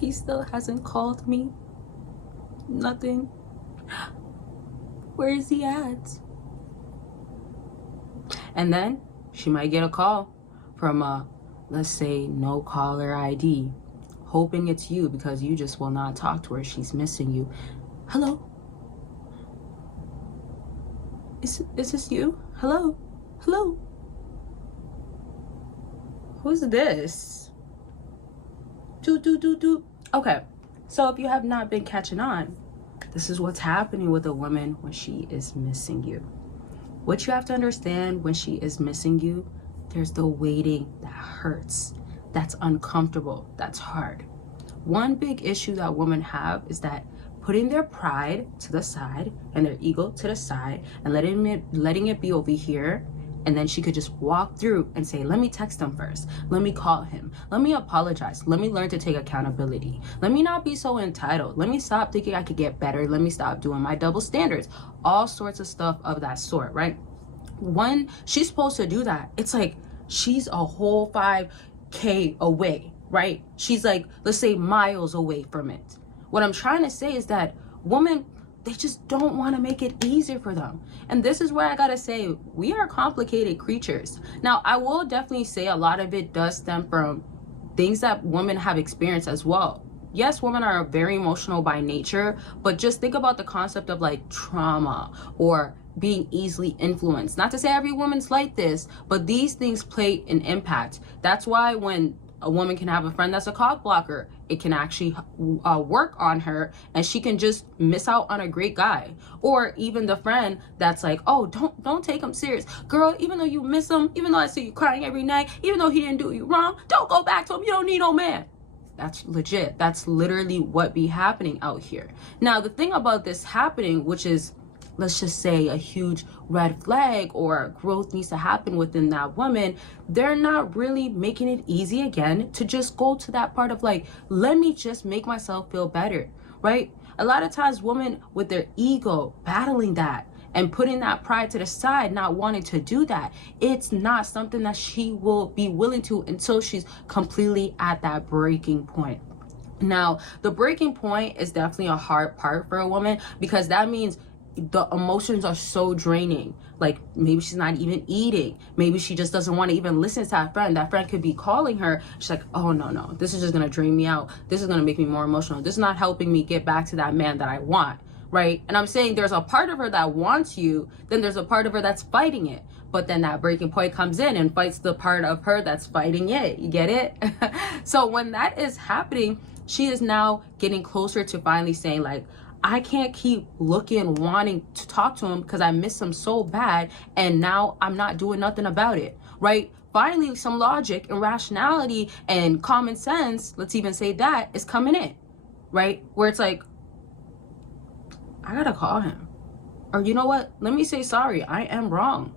He still hasn't called me. Nothing. Where is he at? And then she might get a call from a, let's say, no caller ID, hoping it's you because you just will not talk to her. She's missing you. Hello? Is this you? Hello? Hello? Who's this? Okay, so if you have not been catching on, this is what's happening with a woman when she is missing you. What you have to understand when she is missing you, there's the waiting that hurts, that's uncomfortable, that's hard. One big issue that women have is that putting their pride to the side and their ego to the side and letting it be over here, and then she could just walk through and say, let me text him first, let me call him, let me apologize, let me learn to take accountability, let me not be so entitled, let me stop thinking I could get better, let me stop doing my double standards, all sorts of stuff of that sort, right? When she's supposed to do that, it's like she's a whole 5K away, right? She's like, let's say, miles away from it. What I'm trying to say is that women, they just don't want to make it easier for them. And this is where I gotta say, we are complicated creatures. Now, I will definitely say a lot of it does stem from things that women have experienced as well. Yes, women are very emotional by nature, but just think about the concept of like trauma or being easily influenced. Not to say every woman's like this, but these things play an impact. That's why when a woman can have a friend that's a cock blocker, it can actually work on her and she can just miss out on a great guy. Or even the friend that's like, oh, don't take him serious. Girl, even though you miss him, even though I see you crying every night, even though he didn't do you wrong, don't go back to him. You don't need no man. That's legit. That's literally what be happening out here. Now, the thing about this happening, which is, let's just say, a huge red flag or growth needs to happen within that woman, they're not really making it easy again to just go to that part of like, let me just make myself feel better, right? A lot of times women with their ego battling that and putting that pride to the side, not wanting to do that, it's not something that she will be willing to until she's completely at that breaking point. Now, the breaking point is definitely a hard part for a woman because that means the emotions are so draining. Like maybe she's not even eating, maybe she just doesn't want to even listen to that friend. That friend could be calling her, she's like, oh no, this is just gonna drain me out, this is gonna make me more emotional, this is not helping me get back to that man that I want, right? And I'm saying there's a part of her that wants you, then there's a part of her that's fighting it, but then that breaking point comes in and fights the part of her that's fighting it. You get it? So when that is happening, she is now getting closer to finally saying like, I can't keep looking, wanting to talk to him because I miss him so bad, and now I'm not doing nothing about it, right? Finally, some logic and rationality and common sense, let's even say that, is coming in, right? Where it's like, I gotta call him. Or you know what? Let me say sorry. I am wrong.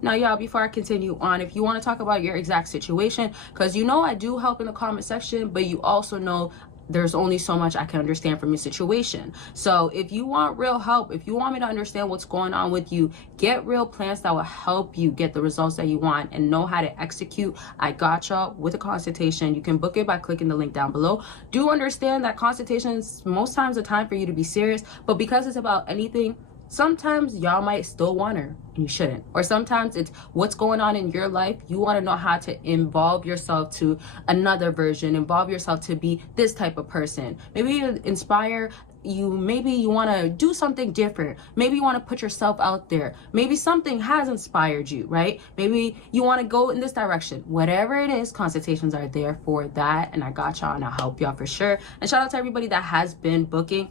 Now, y'all, before I continue on, if you want to talk about your exact situation, because you know I do help in the comment section, but you also know there's only so much I can understand from your situation. So if you want real help, if you want me to understand what's going on with you, get real plans that will help you get the results that you want and know how to execute, I got y'all with a consultation. You can book it by clicking the link down below. Do understand that consultations most times a time for you to be serious, but because it's about anything, sometimes y'all might still want her and you shouldn't. Or sometimes it's what's going on in your life. You want to know how to involve yourself to another version, involve yourself to be this type of person. Maybe you inspire you, maybe you want to do something different. Maybe you want to put yourself out there. Maybe something has inspired you, right? Maybe you want to go in this direction. Whatever it is, consultations are there for that. And I got y'all and I'll help y'all for sure. And shout out to everybody that has been booking.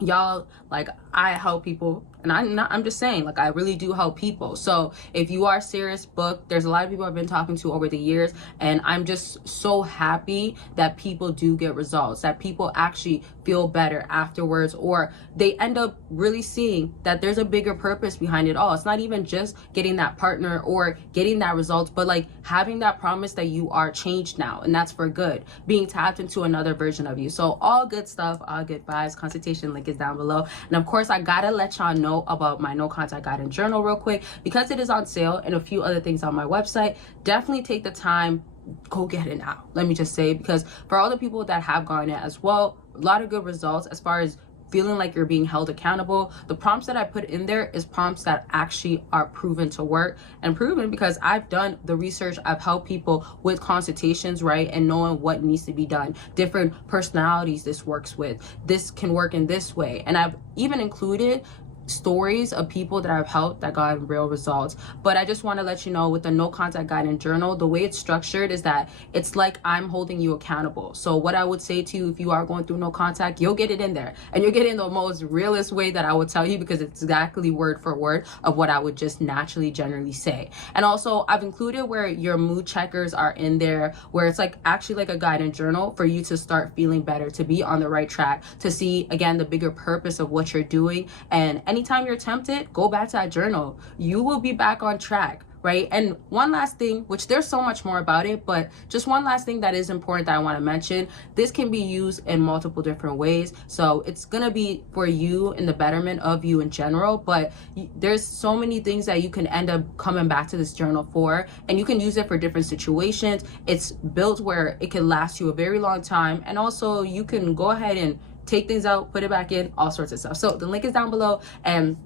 Y'all, like, I help people, and I'm just saying, like, I really do help people. So if you are serious, book. There's a lot of people I've been talking to over the years, and I'm just so happy that people do get results, that people actually feel better afterwards, or they end up really seeing that there's a bigger purpose behind it all. It's not even just getting that partner or getting that result, but like having that promise that you are changed now, and that's for good, being tapped into another version of you. So all good stuff, all good vibes. Consultation link is down below. And of course, I gotta let y'all know about my no contact guidance journal real quick, because it is on sale and a few other things on my website. Definitely take the time, go get it now. Let me just say, because for all the people that have gotten it as well, a lot of good results as far as feeling like you're being held accountable. The prompts that I put in there is prompts that actually are proven to work, and proven because I've done the research. I've helped people with consultations, right? And knowing what needs to be done, different personalities this works with, this can work in this way. And I've even included stories of people that I've helped that got real results. But I just want to let you know, with the no contact guidance journal, the way it's structured is that it's like I'm holding you accountable. So what I would say to you, if you are going through no contact, you'll get it in there, and you'll get it in the most realist way that I would tell you, because it's exactly word for word of what I would just naturally generally say. And also I've included where your mood checkers are in there, where it's like actually like a guidance journal for you to start feeling better, to be on the right track, to see again the bigger purpose of what you're doing. And anytime you're tempted, go back to that journal. You will be back on track, right? And one last thing, which there's so much more about it, but just one last thing that is important that I want to mention. This can be used in multiple different ways. So it's going to be for you in the betterment of you in general, but there's so many things that you can end up coming back to this journal for, and you can use it for different situations. It's built where it can last you a very long time, and also you can go ahead and take things out, put it back in, all sorts of stuff. So the link is down below. And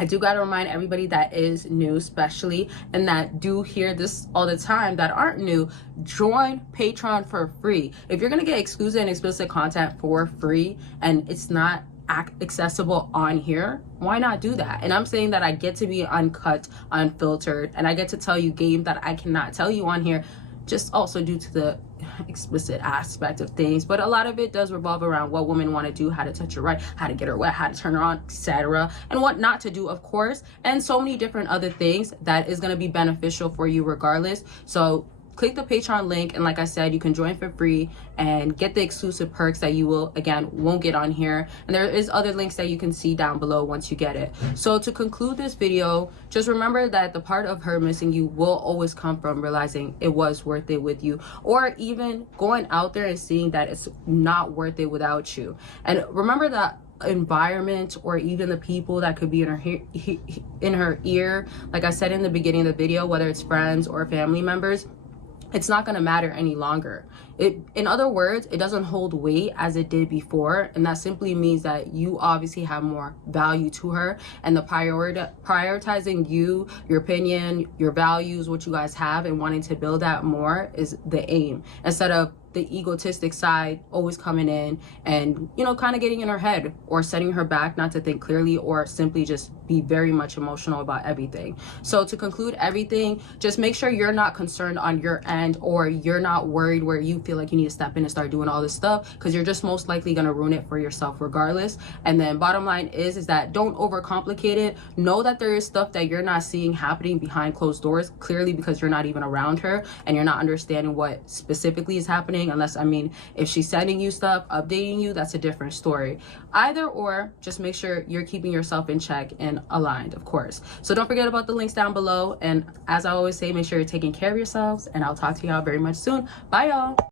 I do got to remind everybody that is new, especially, and that do hear this all the time, that aren't new, join Patreon for free. If you're going to get exclusive and explicit content for free and it's not accessible on here, why not do that? And I'm saying that I get to be uncut, unfiltered, and I get to tell you game that I cannot tell you on here, just also due to the explicit aspect of things. But a lot of it does revolve around what women want to do, how to touch her right, how to get her wet, how to turn her on, etc., and what not to do, of course, and so many different other things that is going to be beneficial for you regardless. So click the Patreon link, and like I said, you can join for free and get the exclusive perks that you won't get on here. And there is other links that you can see down below once you get it. So to conclude this video, just remember that the part of her missing you will always come from realizing it was worth it with you, or even going out there and seeing that it's not worth it without you. And remember that environment, or even the people that could be in her ear, like I said in the beginning of the video, whether it's friends or family members, it's not going to matter any longer. In other words, it doesn't hold weight as it did before, and that simply means that you obviously have more value to her, and the prioritizing you, your opinion, your values, what you guys have, and wanting to build that more is the aim, instead of the egotistic side always coming in and, you know, kind of getting in her head or setting her back not to think clearly, or simply just be very much emotional about everything. So to conclude everything, just make sure you're not concerned on your end, or you're not worried where you feel like you need to step in and start doing all this stuff, because you're just most likely going to ruin it for yourself regardless. And then bottom line is that don't overcomplicate it. Know that there is stuff that you're not seeing happening behind closed doors, clearly because you're not even around her and you're not understanding what specifically is happening. Unless, I mean, if she's sending you stuff, updating you, that's a different story. Either or, just make sure you're keeping yourself in check and aligned, of course. So don't forget about the links down below. And as I always say, make sure you're taking care of yourselves, and I'll talk to y'all very much soon. Bye, y'all.